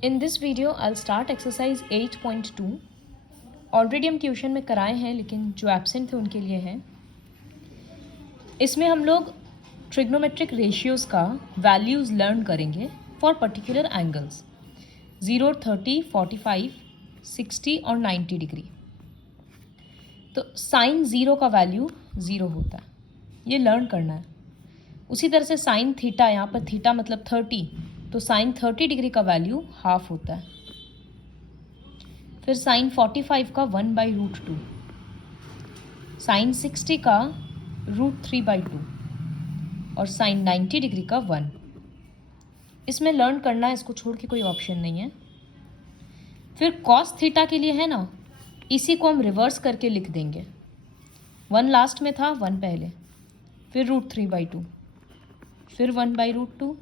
In this video, I'll start exercise 8.2. Already हम tuition में कराए हैं, लेकिन जो एब्सेंट थे उनके लिए हैं. इसमें हम लोग ट्रिग्नोमेट्रिक रेशियोज़ का वैल्यूज़ लर्न करेंगे फॉर पर्टिकुलर एंगल्स 0, 30, 45, 60 और 90 डिग्री. तो साइन 0 का वैल्यू 0 होता है, ये लर्न करना है. उसी तरह से साइन थीटा, यहाँ पर थीटा मतलब 30, तो साइन 30 डिग्री का वैल्यू हाफ होता है. फिर साइन 45 का 1/√2, साइन 60 का √3/2 और साइन 90 डिग्री का 1. इसमें लर्न करना है, इसको छोड़ के कोई ऑप्शन नहीं है. फिर कॉस थीटा के लिए है ना, इसी को हम रिवर्स करके लिख देंगे. 1 लास्ट में था, 1 पहले, फिर √3/2, फिर 1/√2,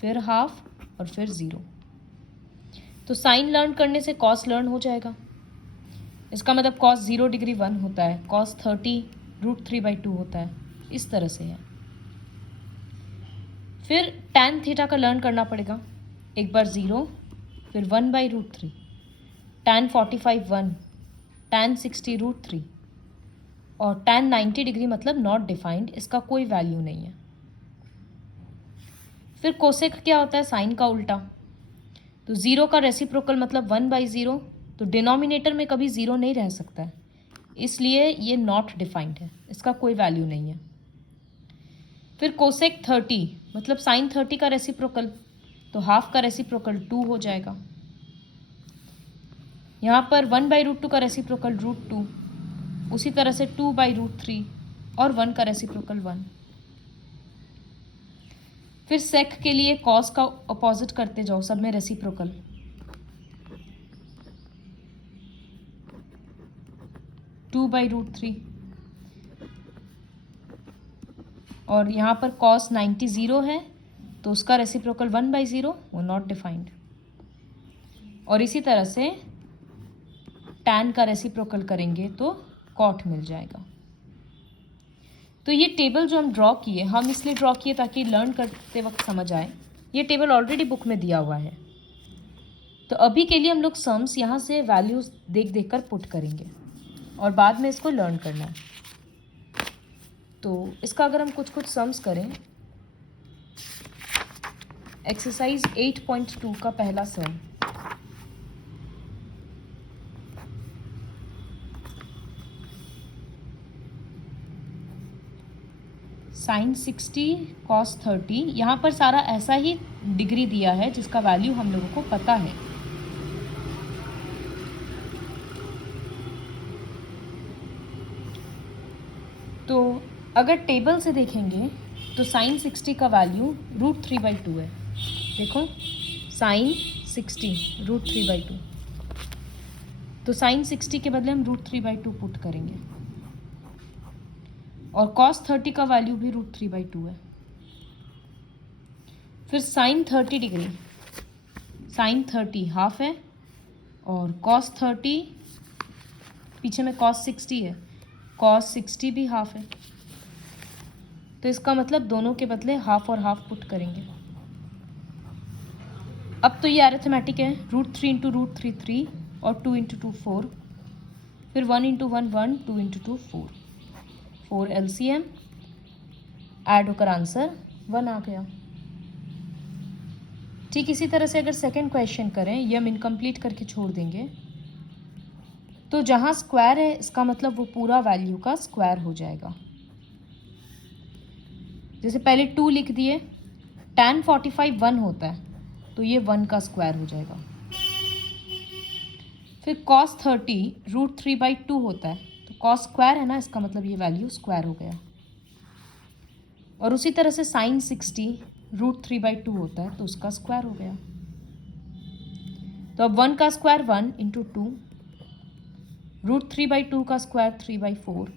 फिर हाफ और फिर 0. तो साइन लर्न करने से कॉस लर्न हो जाएगा. इसका मतलब कॉस 0 डिग्री 1 होता है, कॉस 30 √3/2 होता है. इस तरह से है. फिर टैन थीटा का लर्न करना पड़ेगा. एक बार 0, फिर 1/√3, टैन 45 1, टैन 60 √3 और टैन 90 डिग्री मतलब नॉट डिफाइंड, इसका कोई वैल्यू नहीं है. फिर कोसेक क्या होता है, साइन का उल्टा. तो 0 का रेसिप्रोकल मतलब 1/0, तो डिनोमिनेटर में कभी 0 नहीं रह सकता है, इसलिए ये नॉट डिफाइंड है, इसका कोई वैल्यू नहीं है. फिर कोसेक 30 मतलब साइन 30 का रेसिप्रोकल, तो हाफ का रेसिप्रोकल 2 हो जाएगा. यहाँ पर 1/√2 का रेसिप्रोकल √2, उसी तरह से 2/√3 और 1 का रेसिप्रोकल 1. फिर सेक के लिए कॉस का अपोजिट करते जाओ, सब में रेसिप्रोकल. (2/√3) और यहाँ पर कॉस 90 0 है, तो उसका रेसिप्रोकल 1/0, वो नॉट डिफाइंड. और इसी तरह से टैन का रेसिप्रोकल करेंगे तो कॉट मिल जाएगा. तो ये टेबल जो हम ड्रॉ किए, हम इसलिए ड्रॉ किए ताकि लर्न करते वक्त समझ आए. ये टेबल ऑलरेडी बुक में दिया हुआ है. तो अभी के लिए हम लोग सम्स यहाँ से वैल्यूज़ देख देख कर पुट करेंगे और बाद में इसको लर्न करना है. तो इसका अगर हम कुछ सम्स करें, एक्सरसाइज 8.2 का पहला सम. साइन 60 कॉस 30, यहाँ पर सारा ऐसा ही डिग्री दिया है जिसका वैल्यू हम लोगों को पता है. तो अगर टेबल से देखेंगे तो साइन 60 का वैल्यू √3/2 है. देखो, साइन 60 √3/2, तो साइन 60 के बदले हम √3/2 पुट करेंगे. और कॉस 30 का वैल्यू भी √3/2 है. फिर साइन 30 डिग्री, साइन 30 हाफ है और कॉस 30, पीछे में कॉस 60 है, कॉस 60 भी हाफ है. तो इसका मतलब दोनों के बदले हाफ और हाफ पुट करेंगे. अब तो ये अरिथमेटिक है. √3 × √3 3 और 2 × 2 4, फिर 1 × 1 1, 2 × 2 4, 4 LCM, ऐड होकर आंसर 1 आ गया. ठीक इसी तरह से अगर सेकंड क्वेश्चन करें, ये हम इनकम्प्लीट करके छोड़ देंगे. तो जहाँ स्क्वायर है, इसका मतलब वो पूरा वैल्यू का स्क्वायर हो जाएगा. जैसे पहले 2 लिख दिए, tan 45 1 होता है, तो ये 1 का स्क्वायर हो जाएगा. फिर cos 30 √3/2 होता है, तो cos स्क्वायर है ना, इसका मतलब ये वैल्यू स्क्वायर हो गया. और उसी तरह से साइन 60 √3/2 होता है, तो उसका स्क्वायर हो गया. तो अब 1 का स्क्वायर 1 × 2, √3/2 का स्क्वायर 3/4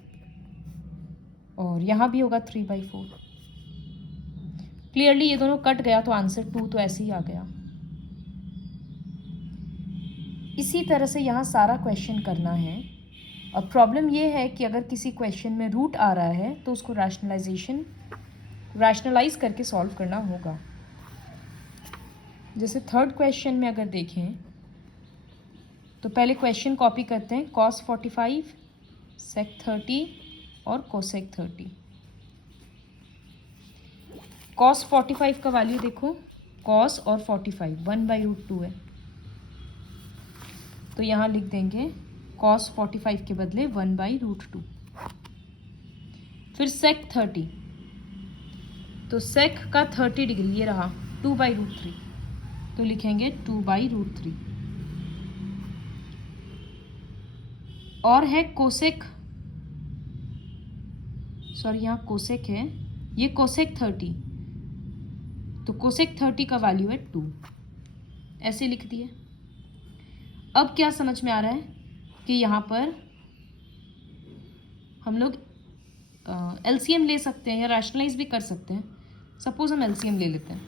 और यहाँ भी होगा 3/4. क्लियरली ये दोनों कट गया, तो आंसर 2 तो ऐसे ही आ गया. इसी तरह से यहाँ सारा क्वेश्चन करना है. अब प्रॉब्लम ये है कि अगर किसी क्वेश्चन में रूट आ रहा है तो उसको रैशनलाइज करके सॉल्व करना होगा. जैसे थर्ड क्वेश्चन में अगर देखें तो पहले क्वेश्चन कॉपी करते हैं, cos 45 sec 30 और cosec 30। cos 45 का वैल्यू देखो, cos और 45 1/√2 है, तो यहाँ लिख देंगे cos 45 के बदले 1/√2। फिर sec 30, तो sec का 30 डिग्री ये रहा 2/√3, तो लिखेंगे 2/√3। और है कोसेक, सॉरी यहाँ कोसेक है, ये कोसेक 30, तो कोसेक 30 का वैल्यू है 2, ऐसे लिख दिए। अब क्या समझ में आ रहा है कि यहाँ पर हम लोग एलसीएम ले सकते हैं या रैशनलाइज भी कर सकते हैं। सपोज हम एलसीएम ले लेते हैं,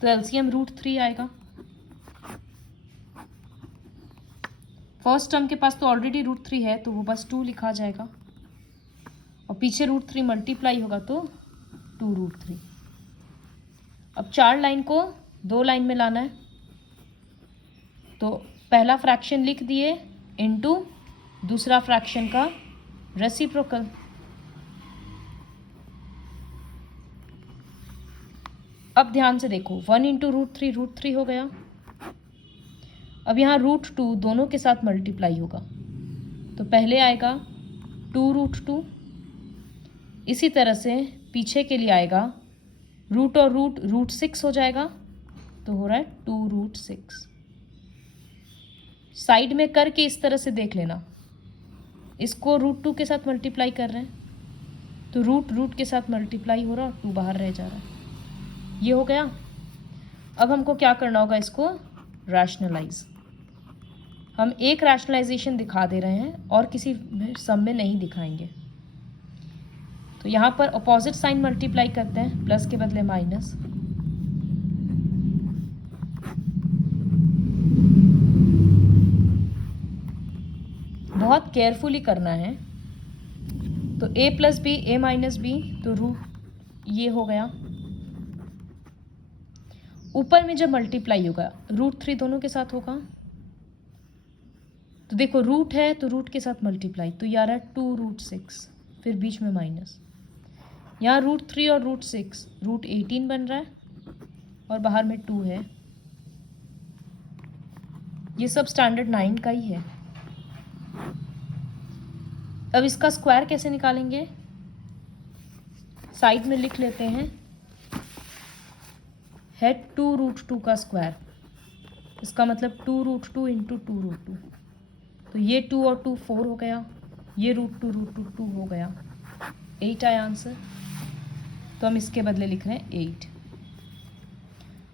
तो एलसीएम √3 आएगा। फर्स्ट टर्म के पास तो ऑलरेडी √3 है, तो वो बस 2 लिखा जाएगा, और पीछे √3 मल्टीप्लाई होगा तो 2√3। अब 4 लाइन को 2 लाइन में लाना है, तो पहला फ्रैक्शन लिख दिए इनटू दूसरा फ्रैक्शन का रेसिप्रोकल। अब ध्यान से देखो, 1 इंटू √3 हो गया। अब यहाँ √2 दोनों के साथ मल्टीप्लाई होगा, तो पहले आएगा 2√2, इसी तरह से पीछे के लिए आएगा रूट और रूट √6 हो जाएगा, तो हो रहा है 2√6। साइड में करके इस तरह से देख लेना, इसको √2 के साथ मल्टीप्लाई कर रहे हैं, तो रूट के साथ मल्टीप्लाई हो रहा और 2 बाहर रह जा रहा है। ये हो गया। अब हमको क्या करना होगा, इसको रैशनलाइज। हम एक रैशनलाइजेशन दिखा दे रहे हैं और किसी सम में नहीं दिखाएंगे। तो यहाँ पर अपोजिट साइन मल्टीप्लाई करते हैं, प्लस के बदले माइनस। बहुत केयरफुली करना है। तो a + b a - b, तो रूट ये हो गया। ऊपर में जब मल्टीप्लाई होगा √3 दोनों के साथ होगा, तो देखो रूट है तो रूट के साथ मल्टीप्लाई, तो ये आ रहा है 2√6, फिर बीच में माइनस। यहाँ √3 और √6 √18 बन रहा है, और बाहर में 2 है। ये सब स्टैंडर्ड 9 का ही है। अब इसका स्क्वायर कैसे निकालेंगे, साइड में लिख लेते हैं, है 2√2 का स्क्वायर, इसका मतलब 2√2 इंटू 2√2, तो ये 2 और 2 4 हो गया, ये √2 2 हो गया, 8 आया आंसर। तो हम इसके बदले लिख रहे हैं 8।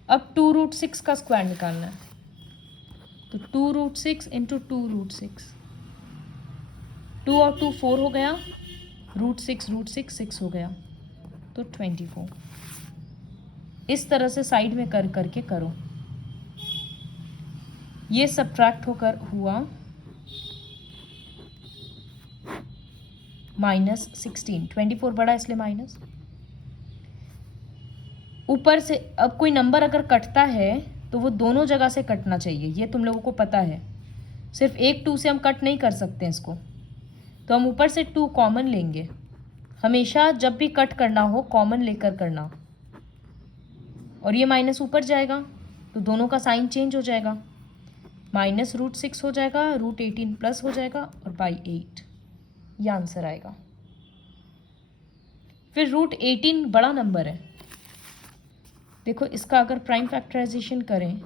अब 2√6 का स्क्वायर निकालना है, तो 2√6 इंटू 2√6, 2 और 2 4 हो गया, √6 6 हो गया, तो 24। इस तरह से साइड में कर करके करो। ये सब्ट्रैक्ट होकर हुआ -16, 24 बड़ा इसलिए माइनस। ऊपर से अब कोई नंबर अगर कटता है तो वो दोनों जगह से कटना चाहिए, ये तुम लोगों को पता है। सिर्फ एक 2 से हम कट नहीं कर सकते इसको, तो हम ऊपर से 2 कॉमन लेंगे। हमेशा जब भी कट करना हो कॉमन लेकर करना, और ये माइनस ऊपर जाएगा तो दोनों का साइन चेंज हो जाएगा, -√6 हो जाएगा, √18 प्लस हो जाएगा और बाई 8, ये आंसर आएगा। फिर √18 बड़ा नंबर है, देखो इसका अगर प्राइम फैक्टराइजेशन करें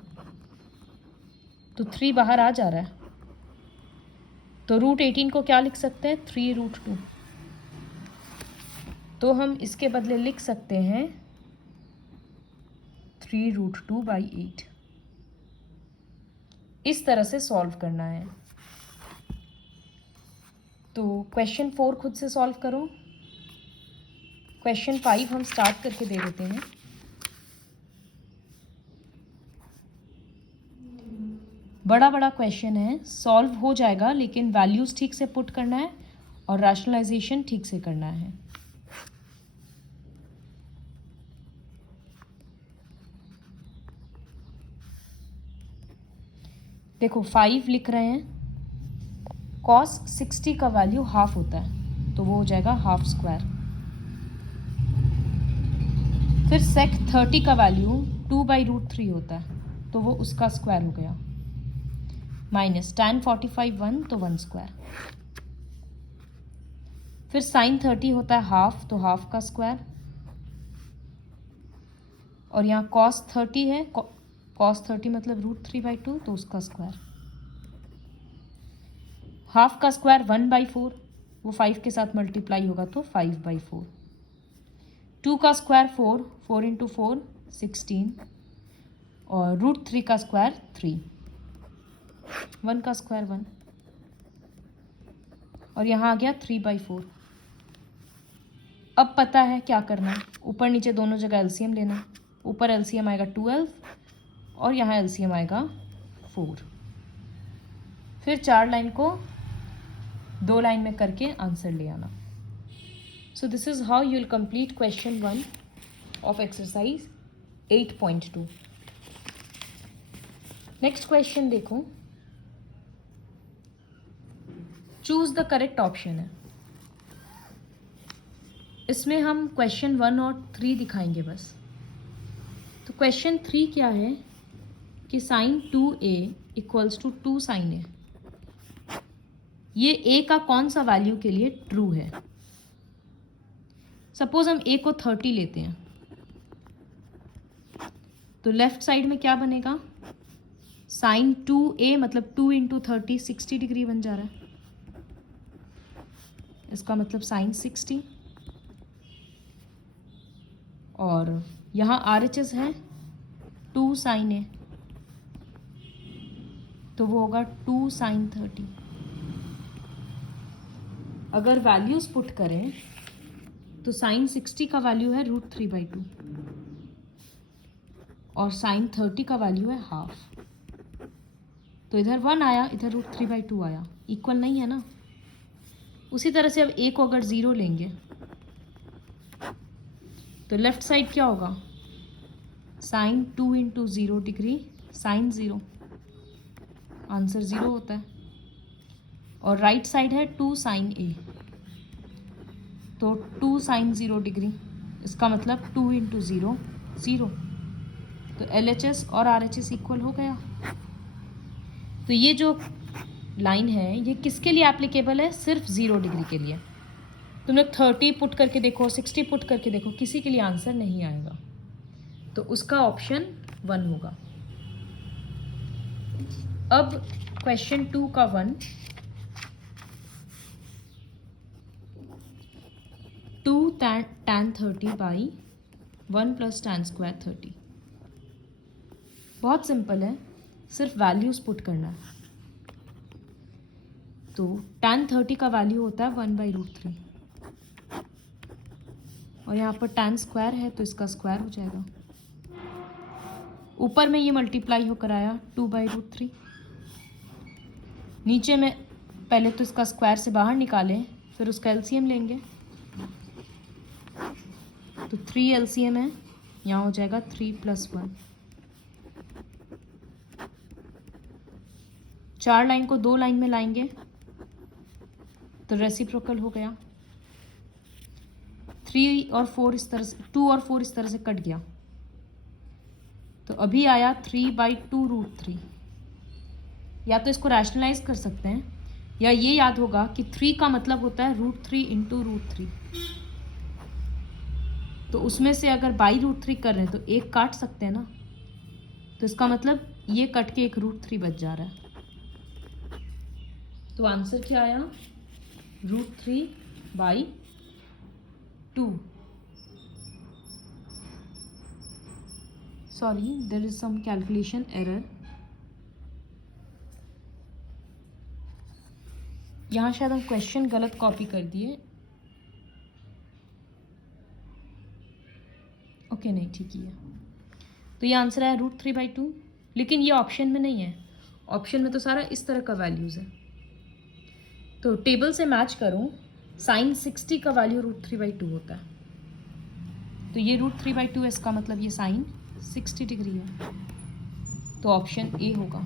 तो 3 बाहर आ जा रहा है, तो √18 को क्या लिख सकते हैं, 3√2, तो हम इसके बदले लिख सकते हैं 3√2/8। इस तरह से सॉल्व करना है। तो क्वेश्चन 4 खुद से सॉल्व करो। क्वेश्चन 5 हम स्टार्ट करके दे देते हैं। बड़ा बड़ा क्वेश्चन है, सॉल्व हो जाएगा, लेकिन वैल्यूज़ ठीक से पुट करना है और रैशनलाइजेशन ठीक से करना है। देखो 5 लिख रहे हैं, कॉस 60 का वैल्यू हाफ होता है तो वो हो जाएगा हाफ स्क्वायर। फिर सेक 30 का वैल्यू 2/√3 होता है तो वो उसका स्क्वायर हो गया, माइनस tan 45 1 तो 1 स्क्वायर। फिर साइन 30 होता है हाफ तो हाफ का स्क्वायर, और यहाँ कॉस 30 है, कॉस 30 मतलब √3/2 तो उसका स्क्वायर। हाफ का स्क्वायर 1/4, वो 5 के साथ मल्टीप्लाई होगा तो 5/4। 2 का स्क्वायर 4, 4 × 4 16, और √3 का स्क्वायर 3, 1 का स्क्वायर 1, और यहाँ आ गया 3/4। अब पता है क्या करना है, ऊपर नीचे दोनों जगह एलसीएम लेना। ऊपर एलसीएम आएगा 12 और यहाँ एलसीएम आएगा 4। फिर 4 लाइन को 2 लाइन में करके आंसर ले आना। So this is how you will complete question 1 of exercise 8.2। Next question देखो, चूज द करेक्ट ऑप्शन है। इसमें हम क्वेश्चन 1 और 3 दिखाएंगे बस। तो क्वेश्चन 3 क्या है कि sine 2a equals to 2 sine a, ये a का कौन सा वैल्यू के लिए ट्रू है। सपोज हम a को 30 लेते हैं तो लेफ्ट साइड में क्या बनेगा, साइन 2a मतलब 2 × 30 60 डिग्री बन जा रहा है, इसका मतलब साइन 60। और यहाँ RHS है 2 साइन a तो वो होगा 2 साइन 30। अगर वैल्यूज पुट करें तो साइन 60 का वैल्यू है √3/2 और साइन 30 का वैल्यू है हाफ। तो इधर 1 आया, इधर √3/2 आया, इक्वल नहीं है ना। उसी तरह से अब a को अगर 0 लेंगे तो लेफ्ट साइड क्या होगा, साइन 2 × 0 डिग्री साइन 0, आंसर 0 होता है। और राइट साइड है 2 साइन a तो 2 साइन 0 डिग्री, इसका मतलब 2 × 0 0, तो LHS और RHS इक्वल हो गया। तो ये जो लाइन है ये किसके लिए एप्लीकेबल है, सिर्फ 0 डिग्री के लिए। तुम लोग 30 पुट करके देखो, 60 पुट करके देखो, किसी के लिए आंसर नहीं आएगा। तो उसका ऑप्शन 1 होगा। अब क्वेश्चन 2 का 1, 2 tan 30/1 + tan² 30। बहुत सिंपल है, सिर्फ वैल्यूज पुट करना है। तो tan 30 का वैल्यू होता है 1/√3 और यहाँ पर tan² है तो इसका स्क्वायर हो जाएगा। ऊपर में ये मल्टीप्लाई होकर आया 2/√3, नीचे में पहले तो इसका स्क्वायर से बाहर निकालें फिर उसका एलसीएम लेंगे। तो 3 एलसीएम है, यहाँ हो जाएगा 3 + 1। 4 लाइन को 2 लाइन में लाएंगे तो रेसिप्रोकल हो गया। 3 और 4 इस तरह से, 2 और 4 इस तरह से कट गया तो अभी आया 3/2√3। या तो इसको रैशनलाइज कर सकते हैं या ये याद होगा कि 3 का मतलब होता है √3 × √3। तो उसमें से अगर बाई√3 कर रहे हैं तो एक काट सकते हैं ना, तो इसका मतलब ये कट के एक √3 बच जा रहा है। तो आंसर क्या आया, √3/2। Sorry, there is some calculation error. यहाँ शायद हम क्वेश्चन गलत कॉपी कर दिए। ओके नहीं, ठीक ही है। तो ये आंसर है √3/2, लेकिन ये ऑप्शन में नहीं है। ऑप्शन में तो सारा इस तरह का वैल्यूज़ है। तो टेबल से मैच करूँ, साइन 60 का वैल्यू √3/2 होता है। तो ये √3/2 है, इसका मतलब ये साइन 60 डिग्री है। तो ऑप्शन ए होगा।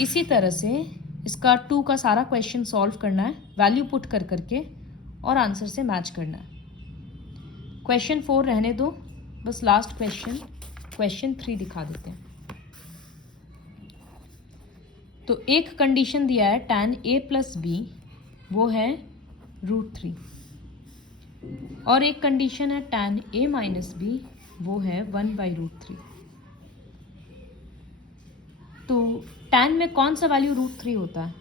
इसी तरह से इसका 2 का सारा क्वेश्चन सॉल्व करना है, वैल्यू पुट कर करके और आंसर से मैच करना है। क्वेश्चन 4 रहने दो, बस लास्ट क्वेश्चन 3 दिखा देते हैं। तो एक कंडीशन दिया है tan a प्लस बी, वो है √3, और एक कंडीशन है tan a माइनस बी, वो है 1/√3। तो tan में कौन सा वैल्यू √3 होता है?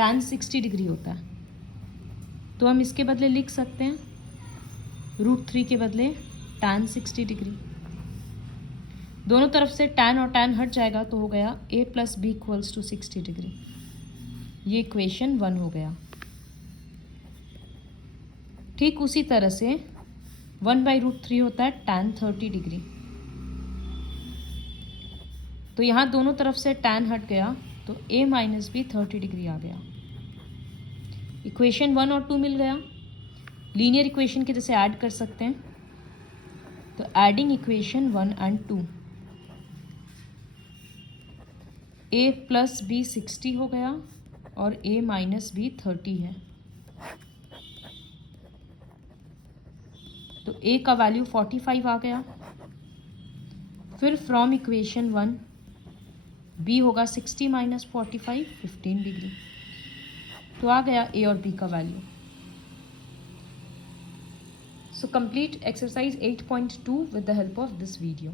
tan 60 डिग्री होता है, तो हम इसके बदले लिख सकते हैं √3 के बदले tan 60 डिग्री। दोनों तरफ से tan और tan हट जाएगा तो हो गया a plus B equals to 60 degree. ये इक्वेशन 1 हो गया। ठीक उसी तरह से 1/√3 होता है tan 30 डिग्री। तो यहाँ दोनों तरफ से tan हट गया तो a माइनस बी 30 डिग्री आ गया। इक्वेशन 1 और 2 मिल गया। लीनियर इक्वेशन के जैसे ऐड कर सकते हैं, तो adding equation 1 and 2, a plus B 60 हो गया और a माइनस बी 30 है। तो a का वैल्यू 45 आ गया। फिर फ्रॉम इक्वेशन 1 b होगा 60 माइनस 45, 15 डिग्री। तो आ गया a और b का value. So complete exercise 8.2 with the help of this video.